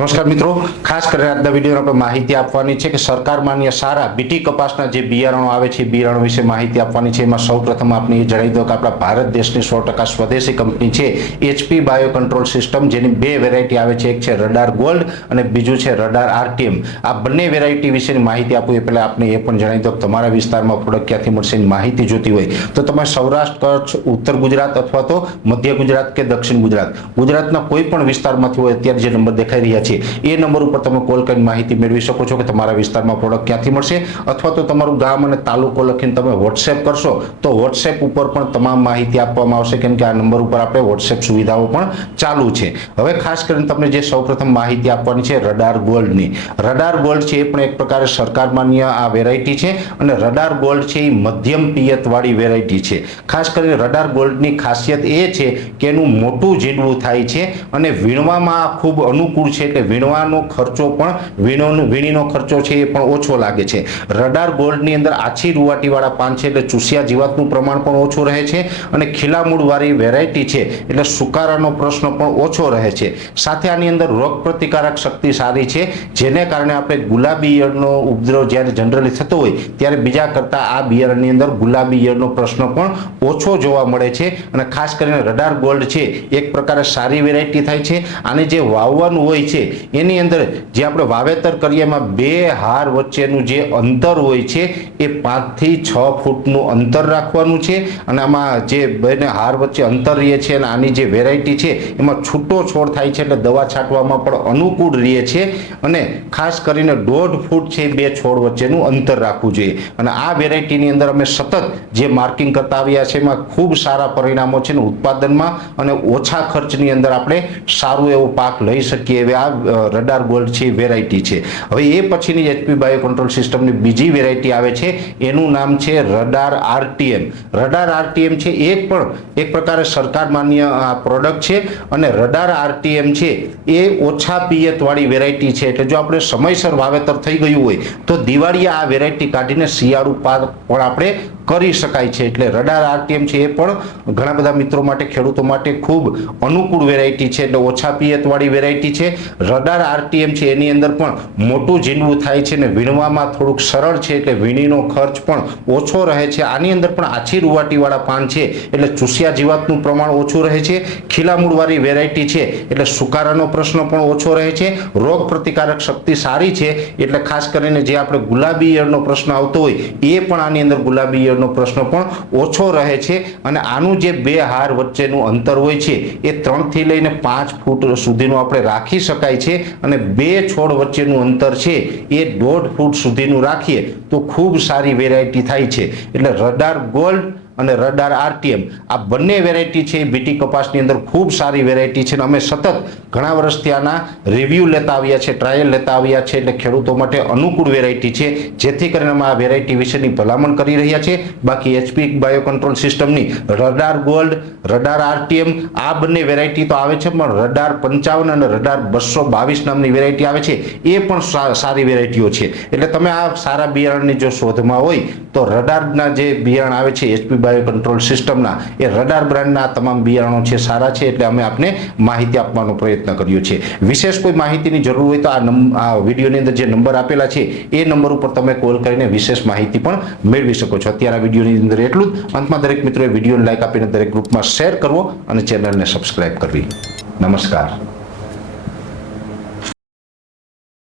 નમસ્કાર મિત્રો. ખાસ કરીને આજના વીડિયો આપણે માહિતી આપવાની છે કે સરકાર માન્ય સારા બીટી કપાસના જે બિયારણો આવે છે બિયારણો વિશે માહિતી આપવાની છે. એમાં સૌપ્રથમ આપણે એ જણાવી દો કે આપણા ભારત દેશની સો ટકા સ્વદેશી કંપની છે, એચપી બાયો કંટ્રોલ સિસ્ટમ, જેની બે વેરાયટી આવે છે. એક છે રડાર ગોલ્ડ અને બીજું છે રડાર આરટીએમ. આ બંને વેરાયટી વિશેની માહિતી આપું એ પહેલાં આપણે એ પણ જણાવી દો કે તમારા વિસ્તારમાં પ્રોડક્ટ ક્યાંથી મળશે એની માહિતી જોતી હોય. તો તમે સૌરાષ્ટ્ર, કચ્છ, ઉત્તર ગુજરાત અથવા તો મધ્ય ગુજરાત કે દક્ષિણ ગુજરાત. ગુજરાતના કોઈ પણ વિસ્તારમાંથી હોય, અત્યારે જે નંબર દેખાઈ રહ્યા છે એ નંબર ઉપર તમે કોલ કરીને માહિતી મેળવી શકો છો કે તમારા વિસ્તારમાં પ્રોડક્ટ ક્યાંથી મળશે અથવા તો તમારું ગામ અને તાલુકો લખીને તમે વોટ્સએપ કરશો તો વોટ્સએપ ઉપર પણ તમામ માહિતી આપવામાં આવશે. કેમ કે આ નંબર ઉપર આપણે વોટ્સએપ સુવિધાઓ પણ ચાલુ છે. હવે ખાસ કરીને તમને જે સૌપ્રથમ માહિતી આપવાની છે રડાર ગોલ્ડની રડાર ગોલ્ડ છે એ પણ એક પ્રકારે સરકાર માન્ય આ વેરાયટી છે અને રડાર ગોલ્ડ છે એ મધ્યમ પિયતવાળી વેરાયટી છે. ખાસ કરીને રડાર ગોલ્ડની ખાસિયત એ છે કે એનું મોટું જીડવું થાય છે અને વીણવામાં ખૂબ અનુકૂળ છે એટલે વીણવાનો ખર્ચો પણ વીણોનો, વીણીનો ખર્ચો છે એ પણ ઓછો લાગે છે. રડાર ગોલ્ડની અંદર આછી રૂવાટીવાળા પાન છે એટલે ચૂસિયા જીવાતનું પ્રમાણ પણ ઓછું રહે છે અને ખીલા મૂળવાળી વેરાયટી છે એટલે સુકારાનો પ્રશ્ન પણ ઓછો રહે છે. સાથે આની અંદર રોગ પ્રતિકારક શક્તિ સારી છે, જેને કારણે આપણે ગુલાબી ઈયળનો ઉપદ્રવ જ્યારે જનરલી થતો હોય ત્યારે બીજા કરતાં આ બિયારણની અંદર ગુલાબી ઈયળનો પ્રશ્ન પણ ઓછો જોવા મળે છે અને ખાસ કરીને રડાર ગોલ્ડ છે, એક પ્રકારે સારી વેરાયટી થાય છે. આને જે વાવવાનું હોય છે એની અંદર જે આપણે વાવેતર કરીએ એમાં બે હાર વચ્ચેનું જે અંતર હોય છે, એ પાંચથી છ ફૂટનું અંતર રાખવાનું છે અને આમાં જે બંને હાર વચ્ચે અંતર રહે છે અને આની જે વેરાયટી છે, એમાં છૂટો છોડ થાય છે એટલે દવા છાંટવામાં પણ અનુકૂળ રહે છે અને ખાસ કરીને દોઢ ફૂટ છે બે છોડ વચ્ચેનું અંતર રાખવું જોઈએ. અને આ વેરાયટીની અંદર અમે સતત જે માર્કિંગ કરતા આવ્યા છે, એમાં ખૂબ સારા પરિણામો છે ને ઉત્પાદનમાં અને ઓછા ખર્ચની અંદર આપણે સારું એવો પાક લઈ શકીએ એવી આ રડાર ગોલ્ડ છે વેરાયટી છે. હવે એ પછીની એચપી બાયો કંટ્રોલ સિસ્ટમની બીજી વેરાયટી આવે છે. એનું નામ છે રડાર આરટીએમ. રડાર આરટીએમ છે એ પણ એક પ્રકારે સરકાર માન્ય આ પ્રોડક્ટ છે અને રડાર આરટીએમ છે એ ઓછા પિયતવાળી વેરાયટી છે. એટલે જો આપણે સમયસર વાવેતર થઈ ગયું હોય તો દિવાળીએ આ વેરાયટી કાઢીને શિયાળુ પાક પણ આપણે કરી શકાય છે. એટલે રડાર આરટીએમ છે એ પણ ઘણા બધા મિત્રો માટે, ખેડૂતો માટે ખૂબ અનુકૂળ વેરાયટી છે. એટલે ઓછા પિયતવાળી વેરાયટી છે. રડાર આરટીએમ છે, એની અંદર પણ મોટું ઝીંડવું થાય છે ને વીણવામાં થોડુંક સરળ છે. એટલે વીણીનો ખર્ચ પણ ઓછો રહે છે. આની અંદર પણ આછી રૂવાટીવાળા પાન છે. એટલે ચૂસિયા જીવાતનું પ્રમાણ ઓછું રહે છે. ખીલા મૂળવાળી વેરાયટી છે. એટલે સુકારાનો પ્રશ્ન પણ ઓછો રહે છે. રોગ પ્રતિકારક શક્તિ સારી છે. એટલે ખાસ કરીને જે આપણે ગુલાબી ઈયળનો પ્રશ્ન આવતો હોય, એ પણ આની અંદર ગુલાબી ઈયળનો પ્રશ્ન પણ ઓછો રહે છે અને આનું જે બે હાર વચ્ચેનું અંતર હોય છે, એ ત્રણથી લઈને પાંચ ફૂટ સુધીનું આપણે રાખી શકાય છે અને બે છોડ વચ્ચેનું અંતર છે, એ દોઢ ફૂટ સુધીનું રાખીએ તો ખૂબ સારી વેરાયટી થાય છે. એટલે રડાર ગોલ્ડ અને રડાર આરટીએમ. આ બંને વેરાયટી છે એ બીટી કપાસની અંદર ખૂબ સારી વેરાયટી છે અને અમે સતત ઘણા વર્ષથી આના રિવ્યૂ લેતા આવ્યા છે ટ્રાયલ લેતા આવ્યા છે એટલે ખેડૂતો માટે અનુકૂળ વેરાયટી છે, જેથી કરીને અમે આ વેરાયટી વિશેની ભલામણ કરી રહ્યા છે. બાકી એચપી બાયો કંટ્રોલ સિસ્ટમની રડાર ગોલ્ડ રડાર આરટીએમ, આ બંને વેરાયટી તો આવે છે, પણ રડાર પંચાવન અને રડાર બસો બાવીસ નામની વેરાયટી આવે છે. એ પણ સારી વેરાયટીઓ છે. એટલે તમે આ સારા બિયારણની જો શોધમાં હોય, તો રડારના જે બિયારણ આવે છે એચપી બાયો કંટ્રોલ સિસ્ટમના એ રડાર બ્રાન્ડના તમામ બિયારણો છે, સારા છે, એટલે અમે આપને માહિતી આપવાનો પ્રયત્ન કર્યો છે. વિશેષ કોઈ માહિતીની જરૂર હોય તો આ નંબ- આ વિડીયોની અંદર જે નંબર આપેલા છે, એ નંબર ઉપર તમે કોલ કરીને વિશેષ માહિતી પણ મેળવી શકો છો. અત્યારે આ વિડીયોની અંદર એટલું જ. અંતમાં દરેક મિત્રોએ વિડીયોને લાઇક આપીને દરેક ગ્રુપમાં શેર કરવો અને ચેનલને સબસ્ક્રાઇબ કરવી. નમસ્કાર.